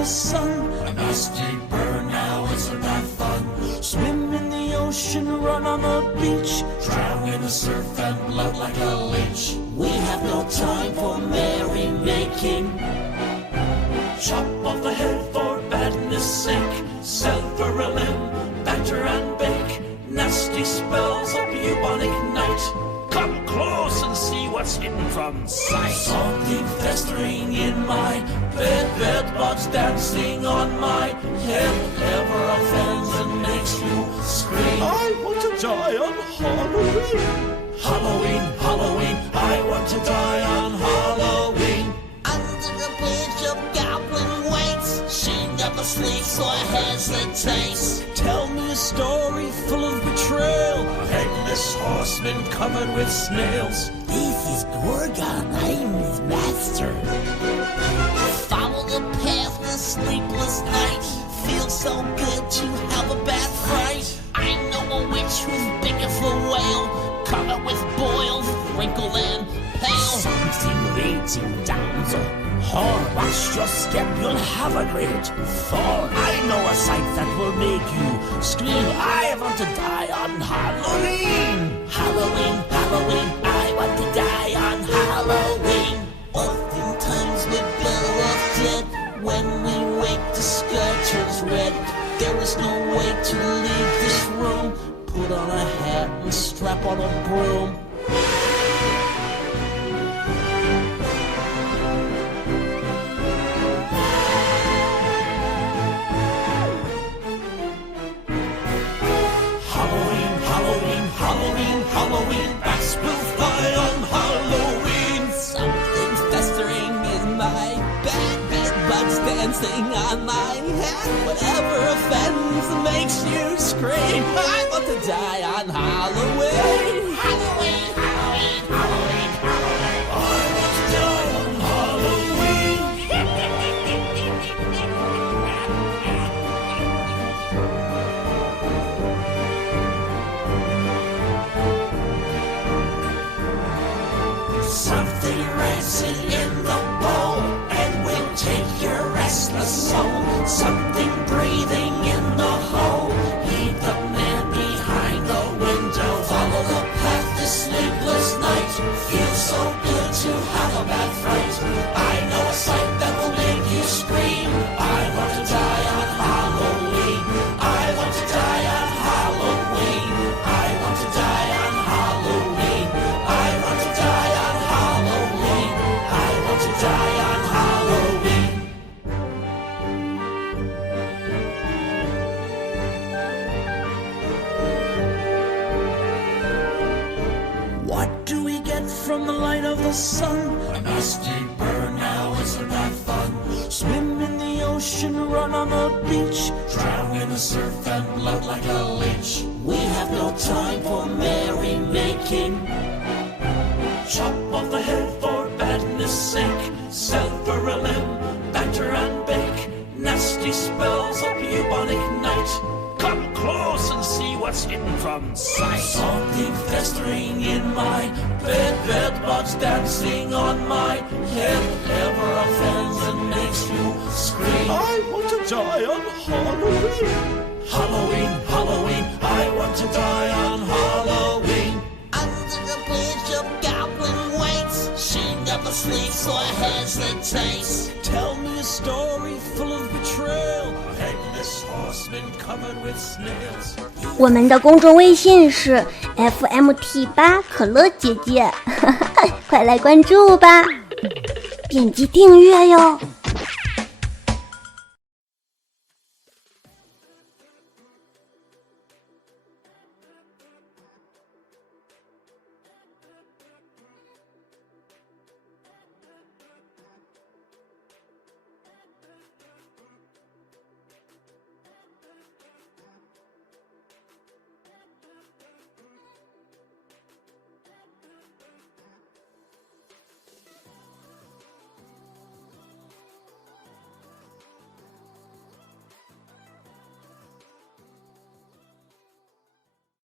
the sun. A nasty burn, now isn't that fun? Swim in the ocean, run on the beach, Drown in the surf and blood like a leech. we have no time for merrymaking. Chop off the head for badness sake, sever a limb, batter and bake. Nasty spells of bubonic night. Come close and see what's hidden from sight. Something festering in my bed bugs dancing on my head. Ever offends and makes you scream. I want to die on Halloween. Halloween, Halloween, I want to die on Halloween. Under the bridge of goblin waits, she never sleeps or hesitates. Tell me a story full of betrayal. A headless horseman covered with snails. This is Gorgon, I'm his master. Follow the path the sleepless night. Feels so good to have a bad fright. I know a witch who's big as a whale, covered with boils, wrinkled and pale. Something raging down the hall. Watch your step, you'll have a great fall. I know a sight that will make you scream. I want to die on Halloween. Halloween, Halloween, I want to die on Halloween. Oftentimes we're better off dead. When we wake, the sky turns red. There is no way to leave this room. Put on a hat and strap on a broom. Halloween, Halloween, Halloween, Halloween. Bats will fly on Halloween. Something festering in my bed bugs dancing on my head. Whatever offends makes you scream. I want to die on Halloween. Halloween, Halloween, Halloween, Halloween. I want to die on Halloween. Something rancid in the bowl, and will take your restless soul. Something breathing in the hole. Heed the man behind the window. Follow the path this sleepless night. Feels so good to have a bad fright. I know a sight that will make you scream. I want to die on Halloween. I want to die on Halloween. I want to die on Halloween. I want to die on Halloween. I want to die on Halloween. What do we get from the light of the sun? A nasty burn, now isn't that fun? Swim in the ocean, run on the beach, Drown in the surf and blood like a leech. we have no time for merrymaking. Chop off the head for badness sake, sever a limb, batter and bake. Nasty spells of bubonic night. Come close and see what's hidden from sight. Something festering in my bed bugs dancing on my head. Ever offends and makes you scream. I want to die on Halloween. Halloween, Halloween, I want to die on Halloween. Under the bridge of goblin waits, she never sleeps or hesitates. Tell me a story full of betrayal. A headless horseman covered with snails. 我们的公众微信是 FMT8 可乐姐姐，快来关注吧，点击订阅哟。